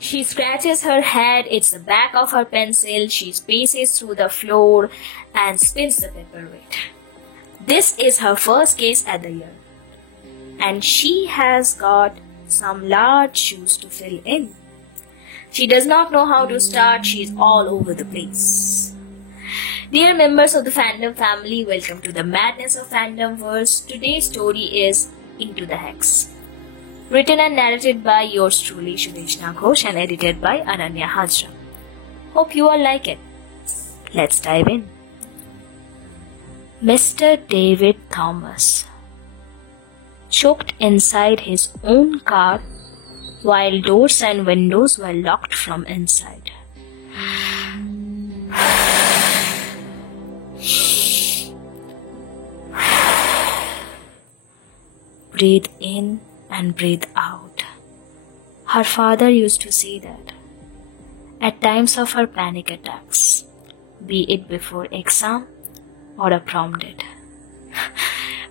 She scratches her head, it's the back of her pencil, she paces through the floor and spins the paperweight. This is her first case at the year, and she has got some large shoes to fill in. She does not know how to start, she is all over the place. Dear members of the fandom family, welcome to the Madness of Fandomverse. Today's story is Into the Hex. Written and narrated by yours truly, Shubeshna Ghosh, and edited by Ananya Hajra. Hope you all like it. Let's dive in. Mr. David Thomas choked inside his own car while doors and windows were locked from inside. Breathe in and breathe out. Her father used to say that at times of her panic attacks, be it before exam or a prom date.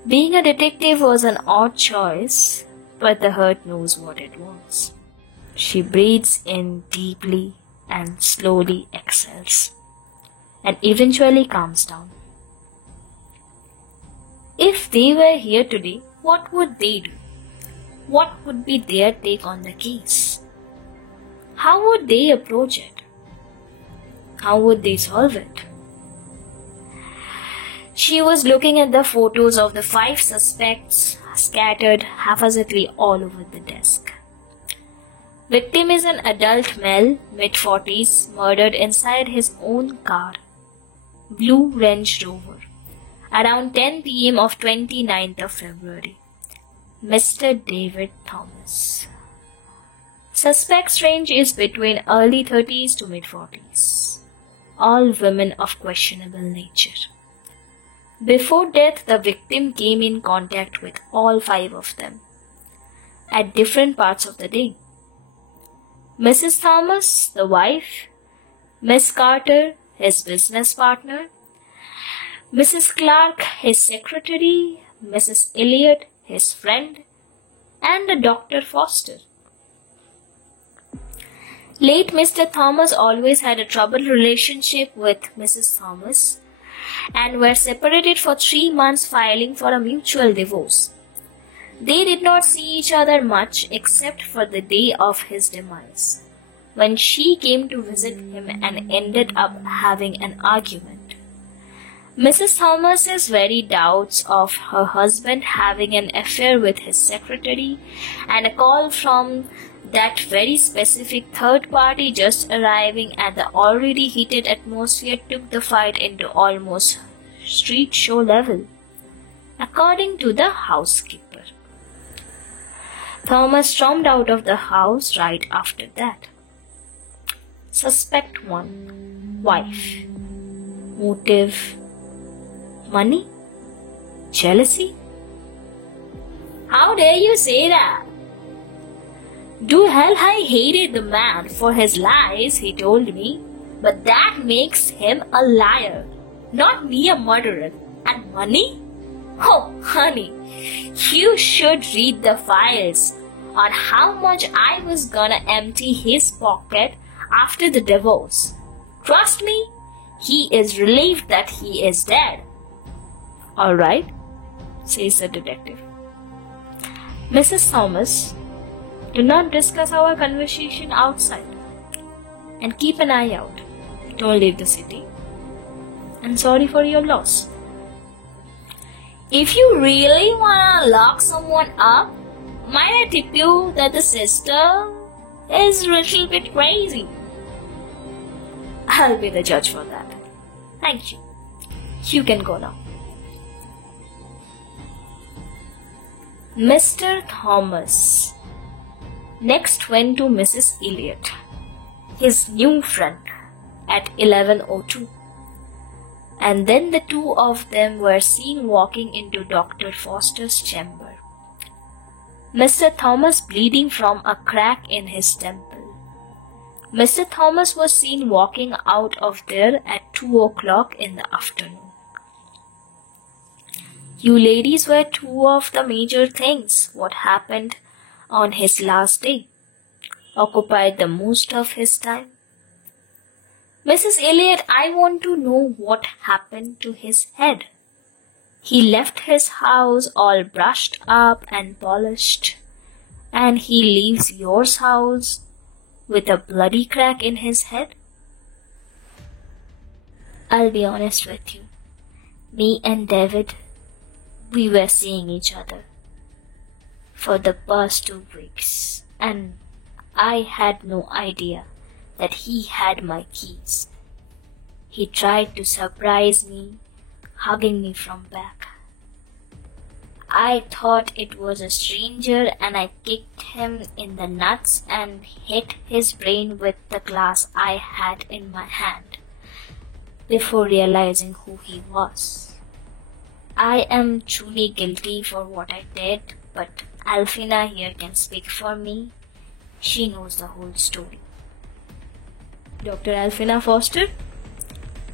Being a detective was an odd choice, but the hurt knows what it was. She breathes in deeply and slowly exhales, and eventually calms down. If they were here today, what would they do? What would be their take on the case? How would they approach it? How would they solve it? She was looking at the photos of the 5 suspects scattered haphazardly all over the desk. Victim is an adult male, mid-40s, murdered inside his own car, blue Range Rover, around 10 p.m. of 29th of February. Mr. David Thomas. Suspect's range is between early 30s to mid-40s. All women of questionable nature. Before death, the victim came in contact with all 5 of them at different parts of the day. Mrs. Thomas, the wife, Miss Carter, his business partner, Mrs. Clark, his secretary, Mrs. Elliot, his friend, and Dr. Foster. Late Mr. Thomas always had a troubled relationship with Mrs. Thomas and were separated for 3 months, filing for a mutual divorce. They did not see each other much except for the day of his demise, when she came to visit him and ended up having an argument. Mrs. Thomas's very doubts of her husband having an affair with his secretary and a call from that very specific third party just arriving at the already heated atmosphere took the fight into almost street show level, according to the housekeeper. Thomas stormed out of the house right after that. Suspect 1. Wife. Motive. Money? Jealousy? How dare you say that? Do hell, I hated the man for his lies, he told me, but that makes him a liar, not me a murderer. And money? Oh, honey, you should read the files on how much I was gonna empty his pocket after the divorce. Trust me, he is relieved that he is dead. All right, says the detective. Mrs. Thomas, do not discuss our conversation outside and keep an eye out. Don't leave the city. And sorry for your loss. If you really want to lock someone up, might I tip you that the sister is a little bit crazy? I'll be the judge for that. Thank you. You can go now. Mr. Thomas next went to Mrs. Elliot, his new friend, at 11:02. And then the 2 of them were seen walking into Dr. Foster's chamber. Mr. Thomas bleeding from a crack in his temple. Mr. Thomas was seen walking out of there at 2 o'clock in the afternoon. You ladies were 2 of the major things what happened on his last day. occupied the most of his time? Mrs. Elliot, I want to know what happened to his head. He left his house all brushed up and polished, and he leaves your house with a bloody crack in his head? I'll be honest with you. Me and David, we were seeing each other for the past 2 weeks, and I had no idea that he had my keys. He tried to surprise me, hugging me from back. I thought it was a stranger and I kicked him in the nuts and hit his brain with the glass I had in my hand before realizing who he was. I am truly guilty for what I did, but Alfina here can speak for me. She knows the whole story. Dr. Alfina Foster,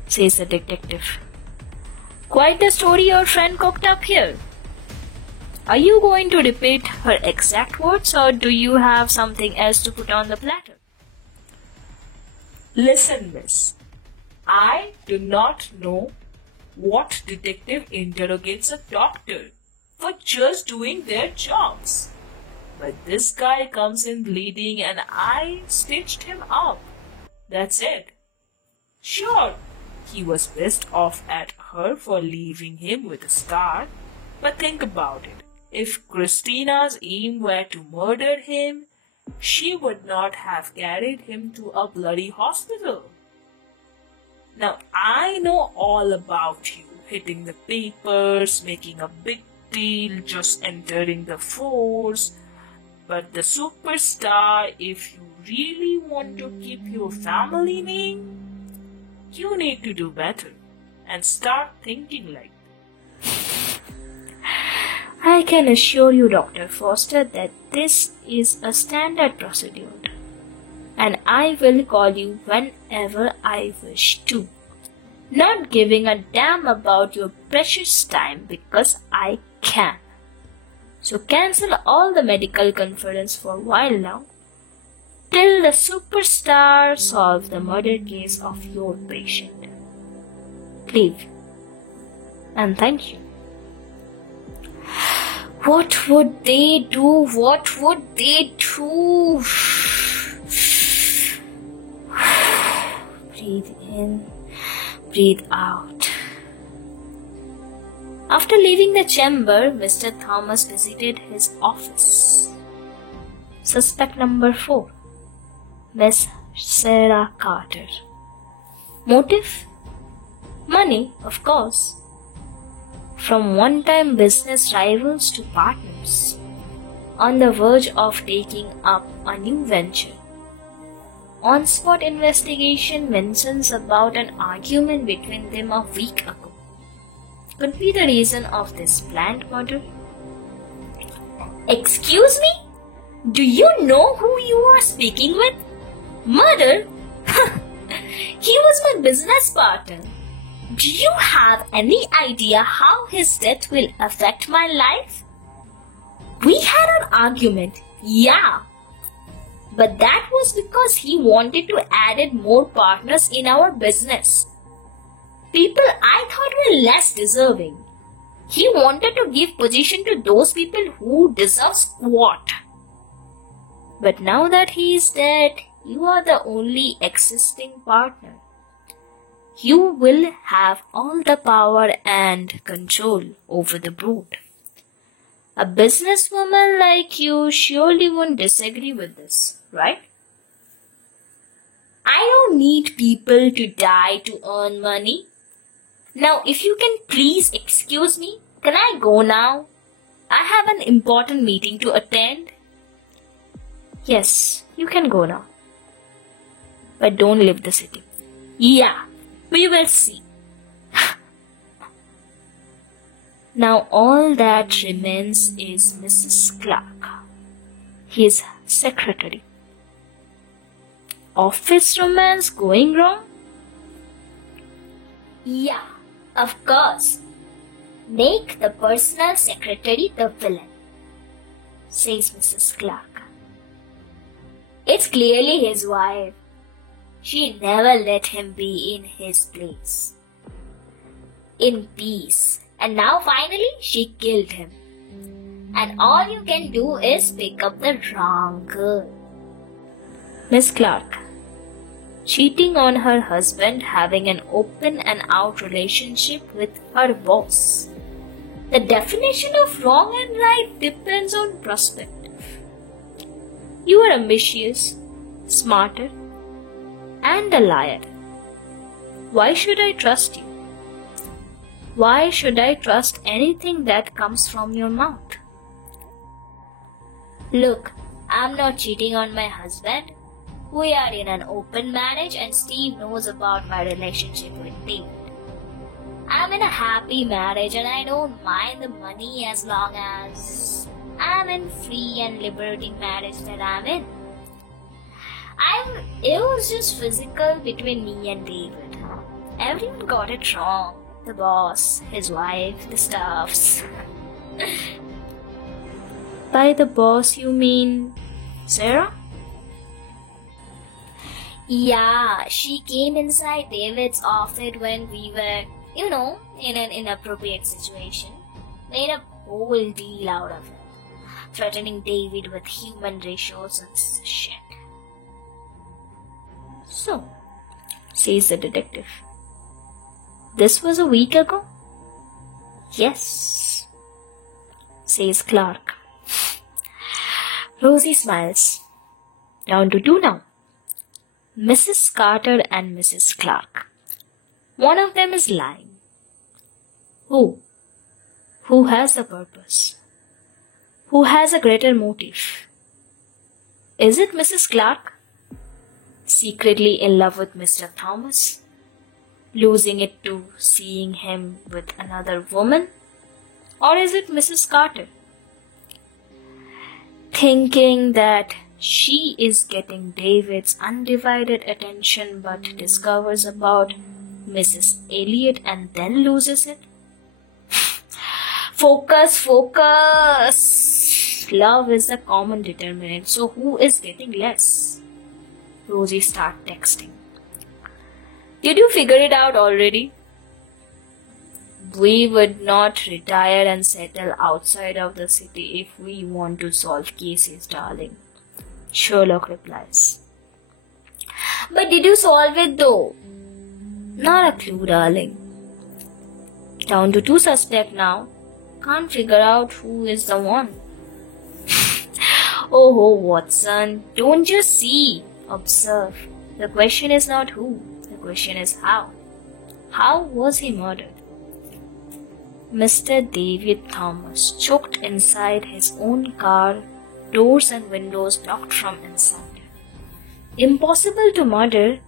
says the detective. Quite the story your friend cooked up here. Are you going to repeat her exact words, or do you have something else to put on the platter? Listen, miss. I do not know what detective interrogates a doctor for just doing their jobs. But this guy comes in bleeding and I stitched him up. That's it. Sure, he was pissed off at her for leaving him with a scar, but think about it. If Christina's aim were to murder him, she would not have carried him to a bloody hospital. Now, I know all about you, hitting the papers, making a big deal, just entering the force. But the superstar, if you really want to keep your family name, you need to do better and start thinking like that. I can assure you, Dr. Foster, that this is a standard procedure, and I will call you whenever I wish to, not giving a damn about your precious time because I can. So cancel all the medical conference for a while now, till the superstar solves the murder case of your patient. Leave. And thank you. What would they do? What would they do? Breathe in, breathe out. After leaving the chamber, Mr. Thomas visited his office. Suspect number 4, Miss Sarah Carter. Motive? Money, of course. From one-time business rivals to partners, on the verge of taking up a new venture. On-spot investigation mentions about an argument between them a week ago. Could be the reason of this planned murder. Excuse me? Do you know who you are speaking with? Murder? He was my business partner. Do you have any idea how his death will affect my life? We had an argument, yeah. But that was because he wanted to add more partners in our business. People I thought were less deserving. He wanted to give position to those people who deserve squat. But now that he is dead, you are the only existing partner. You will have all the power and control over the brood. A businesswoman like you surely won't disagree with this, right? I don't need people to die to earn money. Now, if you can please excuse me, can I go now? I have an important meeting to attend. Yes, you can go now. But don't leave the city. Yeah. We will see. Now all that remains is Mrs. Clark, his secretary. Office romance going wrong? Yeah, of course. Make the personal secretary the villain, says Mrs. Clark. It's clearly his wife. She never let him be in his place, in peace. And now finally she killed him. And all you can do is pick up the wrong girl. Miss Clark, cheating on her husband, having an open and out relationship with her boss. The definition of wrong and right depends on perspective. You are ambitious, smarter, and a liar. Why should I trust you? Why should I trust anything that comes from your mouth? Look, I'm not cheating on my husband. We are in an open marriage and Steve knows about my relationship with David. I'm in a happy marriage and I don't mind the money as long as I'm in free and liberating marriage that I'm in. It was just physical between me and David. Everyone got it wrong. The boss, his wife, the staffs. By the boss you mean Sarah? Yeah, she came inside David's office when we were, in an inappropriate situation. Made a whole deal out of it. Threatening David with human ratios and shit. So, says the detective. This was a week ago? Yes, says Clark. Rosie smiles. Down to 2 now. Mrs. Carter and Mrs. Clark. One of them is lying. Who? Who has the purpose? Who has a greater motive? Is it Mrs. Clark? Secretly in love with Mr. Thomas? Losing it to seeing him with another woman? Or is it Mrs. Carter? Thinking that she is getting David's undivided attention but discovers about Mrs. Elliot and then loses it? Focus! Love is the common determinant, so who is getting less? Rosie starts texting. Did you figure it out already? We would not retire and settle outside of the city if we want to solve cases, darling. Sherlock replies. But did you solve it though? Not a clue, darling. Down to 2 suspects now. Can't figure out who is the one. Oh, Watson, don't just see, observe. The question is not who, the question is how. How was he murdered? Mr. David Thomas choked inside his own car, doors and windows locked from inside. Impossible to murder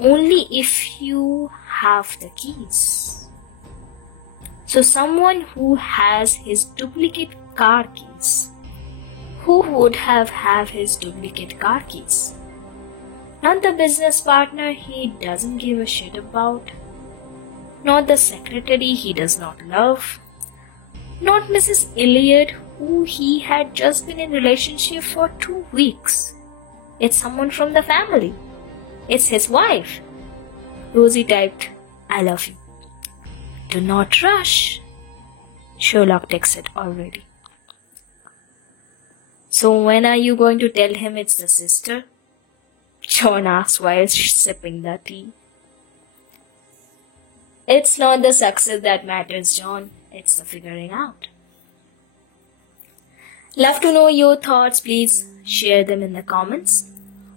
only if you have the keys. So someone who has his duplicate car keys. Who would have his duplicate car keys? Not the business partner he doesn't give a shit about. Not the secretary he does not love. Not Mrs. Elliot, who he had just been in relationship for 2 weeks. It's someone from the family. It's his wife. Rosie typed, I love you. Do not rush. Sherlock texted already. So when are you going to tell him it's the sister? John asked while sipping the tea. It's not the success that matters, John. It's the figuring out. Love to know your thoughts. Please share them in the comments.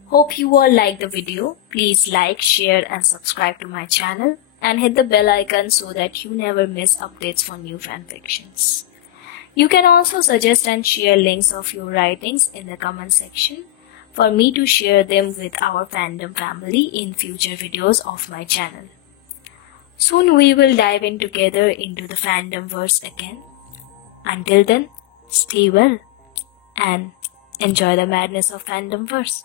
Hope you all liked the video. Please like, share and subscribe to my channel. And hit the bell icon so that you never miss updates for new fanfictions. You can also suggest and share links of your writings in the comment section for me to share them with our fandom family in future videos of my channel. Soon we will dive in together into the fandom verse again. Until then, stay well and enjoy the madness of fandom verse.